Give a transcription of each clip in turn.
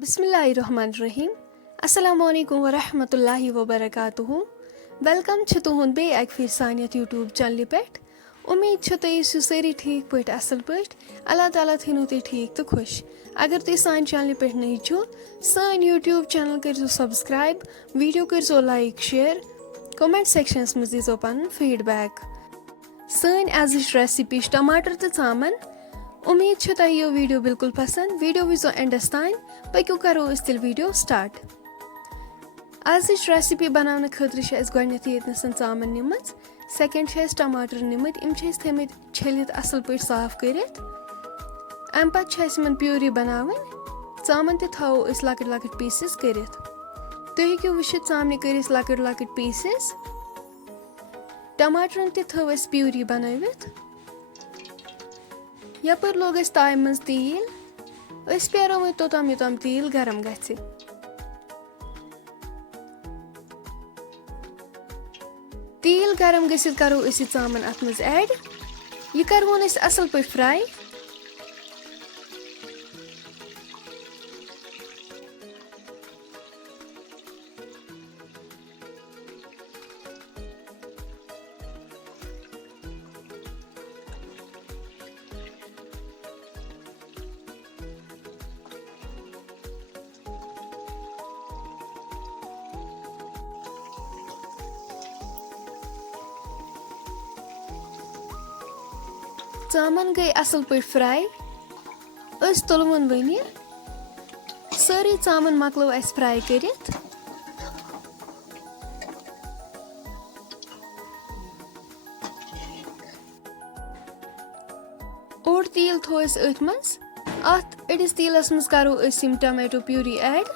बिस्मिल्लाहिर्रहमानिर्रहीम अस्सलामुअलैकुम वरहमतुल्लाहि वबरकातुहू वेलकम छ तुहुंद बे अक फिर सानियत यूट्यूब चैनल पे उम्मीद छ तुम सारी ठीक पे असल पे अल्लाह ताला थीनु तुम ठीक तो खुश अगर तुम सान चैनल पे नई छो सान यूट्यूब चैनल कर सब्सक्राइब वीडियो कर लाइक शेयर कमेंट सेक्शनस मज दीजो पन फीडबैक सान आजिच रेसिपी टमाटर तो चामन उम्मीद छ तुम यो वीडियो बिल्कुल पसंद वीडियो विजो एंडस तान पक्यो करो तिल वीडियो स्टार्ट आजिच रेसिपी बनाने खतर गोडनेथ ये चामन निम सेकेंड टमाटर निमत थमित छलित असल पे साफ कर अम पे प्यूरी बनावन चामन थो लकट लकट पीसेस कर तुम हेकू वुचित चामन कर लकट लकट पीसेस टमाटरन थो प्यूरी बनवित यपर लोग ताय मज तील पेरो वो तोताम योताम तील गरम गि तील गरम गसित करो चामन अत मज ऐड यह करवन असल पे फ्राई चामन गई असल पे फ्राई तुलवन वन सारी चामन मकलो अस फ्राई कर ओड तील थो अथ मज अत अड़िस तीलस मज करो टमाटो प्यूरी ऐड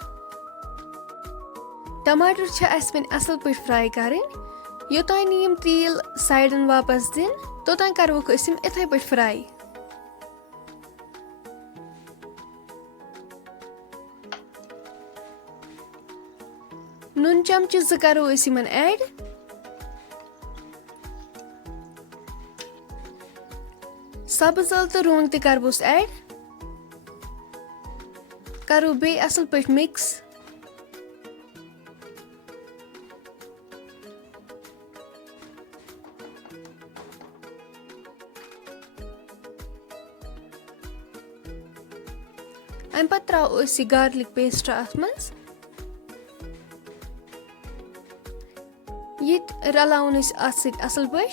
टमाटर वन असल पे फ्राई कर योतान यम तील साइडन वापस दिन तोतान करोक इथे पे फ्राई नुन चमच करो ऐड सब्ज अल तो रोंग तबोस ऐड करो बे असल पे मिक्स अम पे त्रो गार्लिक पेस्ट अत मज ये रलावन अत असल पे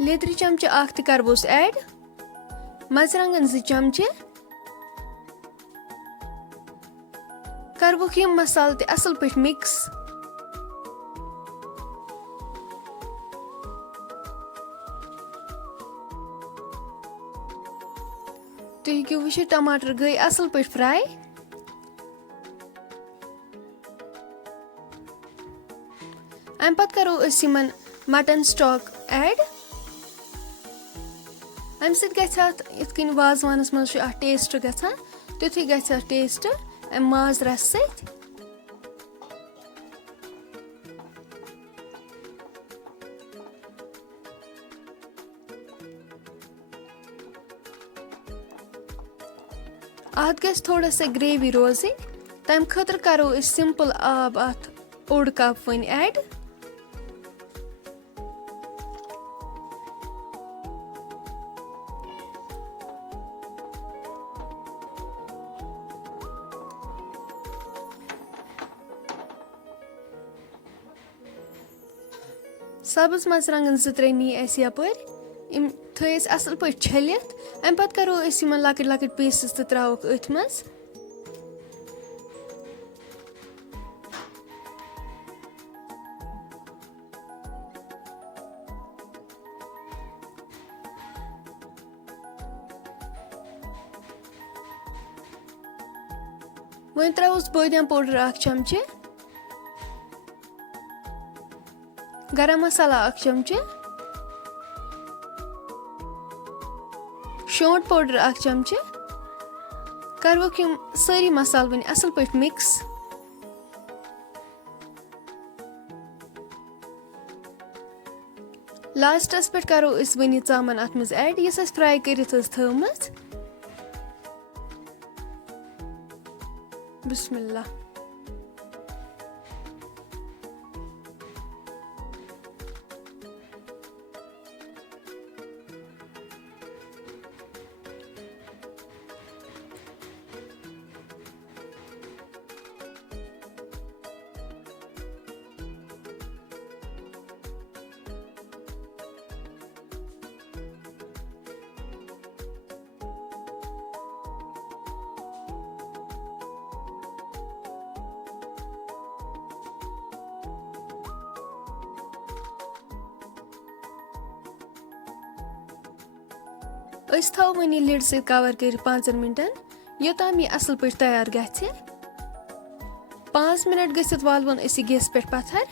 लेदर चमच अख तबोस ऐड मरचंगन 2 चमचे करवुक यम मसाल असल पे मिक्स तुम हेकू वुचित टमाटर गई असल पे फ्राई अम पे करो मटन स्टॉक ऐड अम सत वाजवानस मज टेस्ट गसान तुथी ग टेस्ट अम माज रस सत अत ग थोड़ा सा ग्रेवी रोज तम खतर करो सिंपल आब अत ओड कप वन ऐड सब्ज मरचंगन 2-3 नी यपर थस असल पे छलित अम पे करो लकट लकट पीसेस तो त्रोक अथ मज वो त्रोस बादाम पाउडर 1 चमचे गरम मसाला 1 चमचे शोंठ पाउडर 1 चमचे करवोक यम सारी मसाल वन असल पट मिक्स। लास्टस पे करो इस वन चामन अत मज ऐड यस अस फ्राई करित थमज। बिस्मिल्लाह। थो वन लिड से कवर कर 5 मिनटन योताम यह असल पे तैयार गि। 5 मिनट गसित वालवन गेस पे पत्थर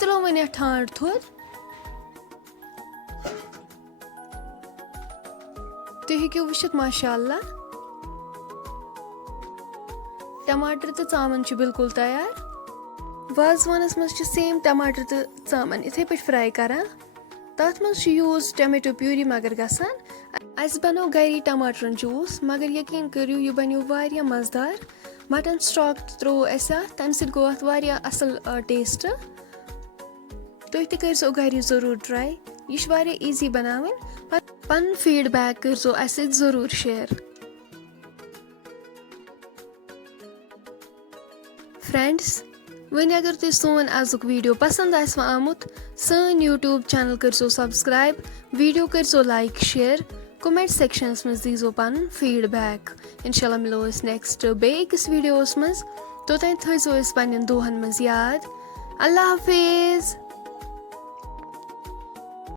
तुलो वन ठांड थोद। तुम हेकु वुचित माशाअल्लाह टमाटर तो चामन बिल्कुल तैयार। वाजवानस मज सेम टमाटर तो चामन इथे पे फ्राई करान तथ मज यूज टमाटो प्यूरी मगर गसान अस बनो गरी टमाटर जूस मगर यकीन करियो यह बनो वारिया मजेदार। मटन स्टॉक त्रो अस तम सत गो अत वारिया असल टेस्ट। तुम तह करो घर जरूर ट्राई यह वारिया इजी बनावन। पन फीडबैक करो अस जरूर शेयर। फ्रेंड्स वन अगर तुम सोन आजुक वीडियो पसंद आमुत सन यूट्यूब चैनल करो सब्सक्राइब वीडियो करो लाइक शेयर कमेंट सेक्शनस मज दीजो पन फीडबैक। इंशाल्लाह मिलो नेक्स्ट बेकिस वीडियोस मज तोतान थो पन्न दोहन मज याद। अल्लाह हाफिज।